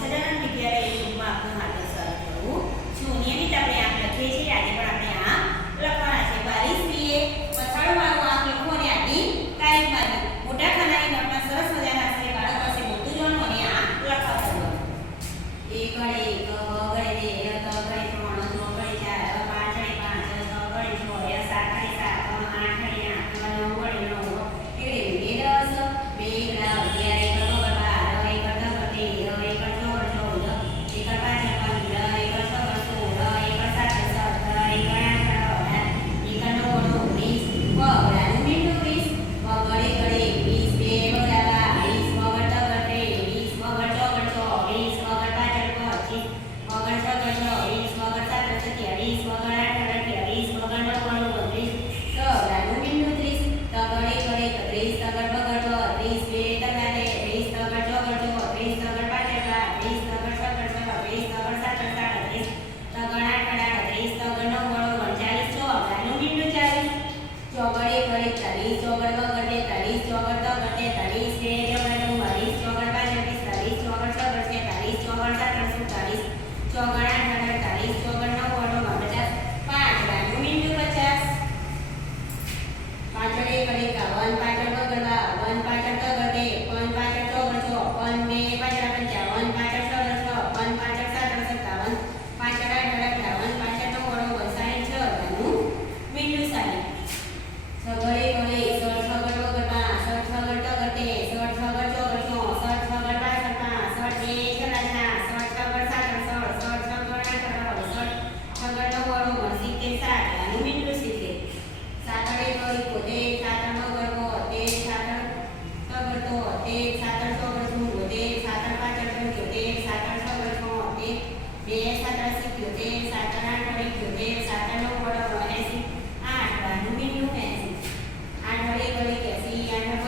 સદાનંદ વિદ્યાલય યુટ્યુબમાં આપનું હાર્દિક સ્વાગત કરું છું। નિયમિત આપણે આમ લખીએ છીએ, આજે પણ આપણે આમ લખવાના છે। 22 પછાડું વાળું આમ લખો અને આપણી તારીખ બાજુ મોટા ખાનાની નોટમાં સરસ મજાના અક્ષરે બાળક પાસે મોટું જોવાનું અને આમ લખવા કરવાનું। 1 ગણે 1 2 ગણે 2 3 ગણે 3 4 5 ગણે 5 6 ગણે 6 7 ગણે 7 8 ગણે 8 9 ગણે 9 એવી 10 2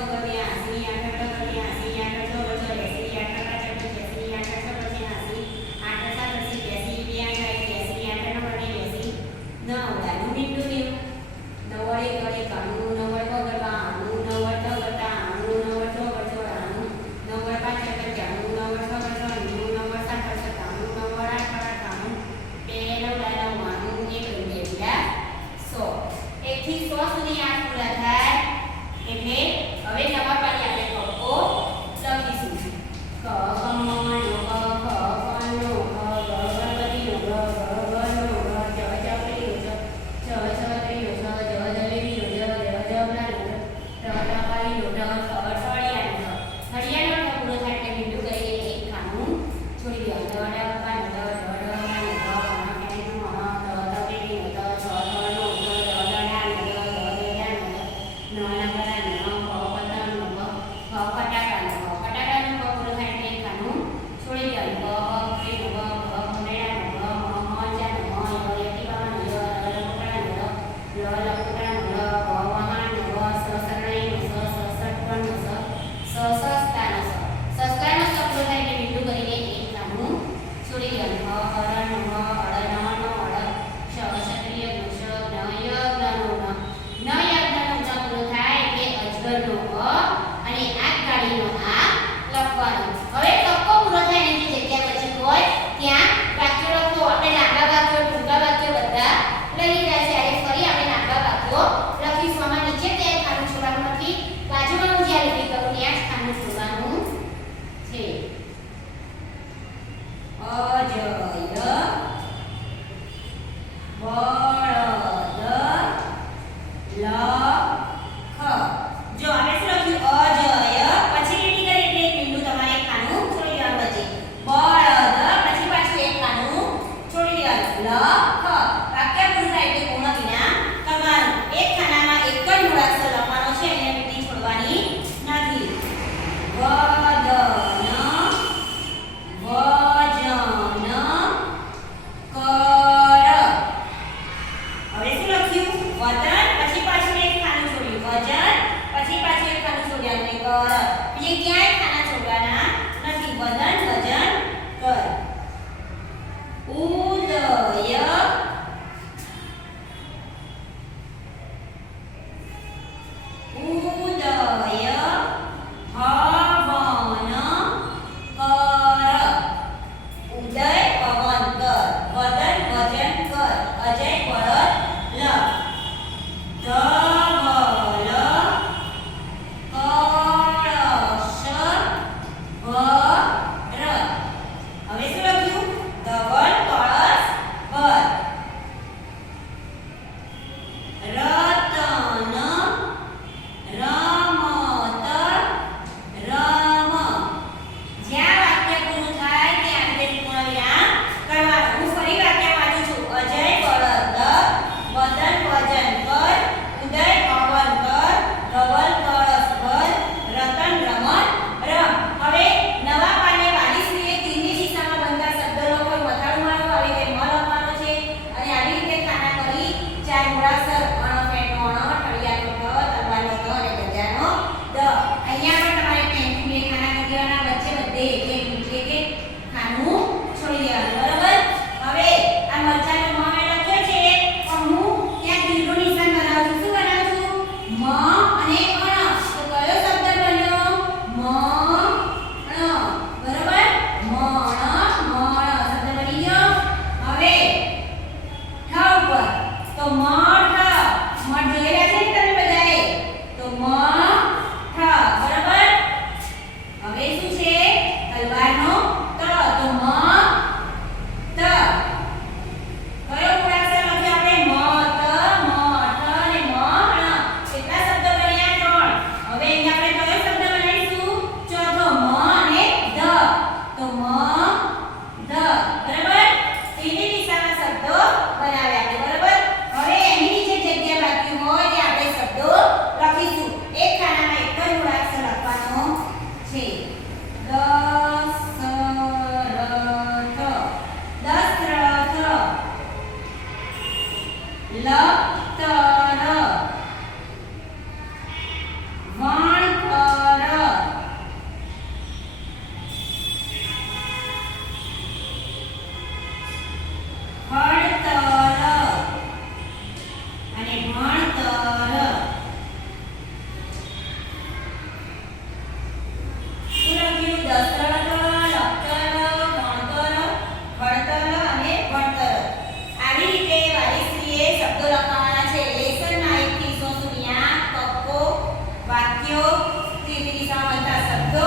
ગણા 11 છે. દશરથ, દશરથ. લખતર, વણકર. ખડતર અને ભણતર. શું લખ્યું? દશરથ, લખતર, ભણતર, ખડતર અને ભણતર. આવી રીતે વાલીશ્રીએ શબ્દો લખવાના છે. લેસનના 1 થી 100 સુધી આ કક્કો, વાક્યો, તેવી દિશામાં બનતા શબ્દો